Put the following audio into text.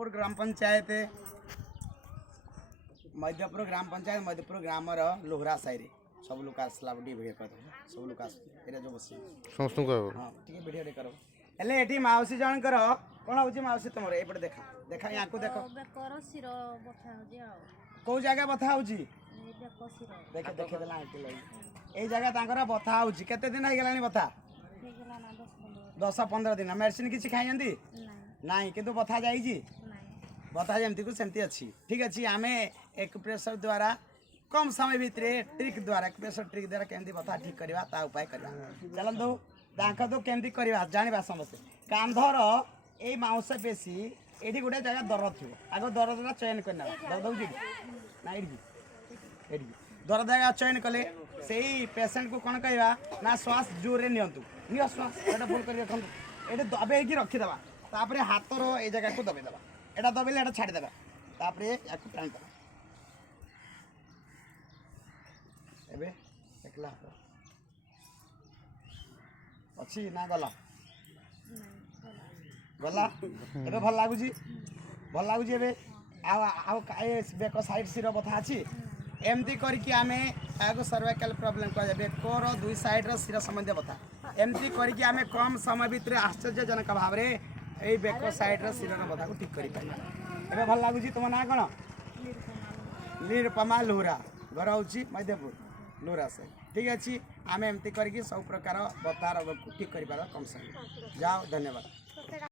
मध्यपुर ग्राम पंचायत मध्यपुर ग्राम लोहरा साई सब लोग आसला भिडियो कर सब लोग जो बस हाँ ठीक भिडियो करो हेले एठी माउसी जनकर कौन हूँ माउसी तुम एपटे देखा देखा या देख कौ जगह बथा हो देखे देखे ये जगह बथा हो दिन हो गला बथा 10-15 दिन मेडिसिन किसी खाई ना कि बथा जा बता जमती को सेमती अच्छी ठीक अच्छे आम एक्यूप्रेशर द्वारा कम समय भितर ट्रिक द्वारा एक्यूप्रेशर ट्रिक द्वारा केमती बता ठीक करवा ता उपाय करवा चलतु दाख तो केमती करवा जाना समस्ते कांधर ये मांस पेशी ये गोटे जगह दरद थी आग दरदा चयन करना दरद हो दरद जगह चयन कले से पेसेंट को कौन कहवा ना श्वास जोर नि श्वास फुल कर दबे रखीदे तापर हाथर ये जगह को दबेदे एटा दबेले एटा छाड़ीदे तापर या टाणीदे एबे देखला अच्छी ना गला गला एबे भल लागुची एबे बेक साइड सिर बथा अच्छी एमती करके आम सर्वाइकल प्रॉब्लम कह बेकर 2 साइड सिर संबंधी बता एमती करके आम कम समय भितर आश्चर्यजनक भाव में ये बेक साइड सिर बता को ठीक कर भल लगुच तुम ना कौन निरुपमा लोहरा घर हूँ मध्यपुर लोहरा से ठीक अच्छे आम एमती करके सब प्रकार बता रोग को ठीक कर कम समय जाओ धन्यवाद।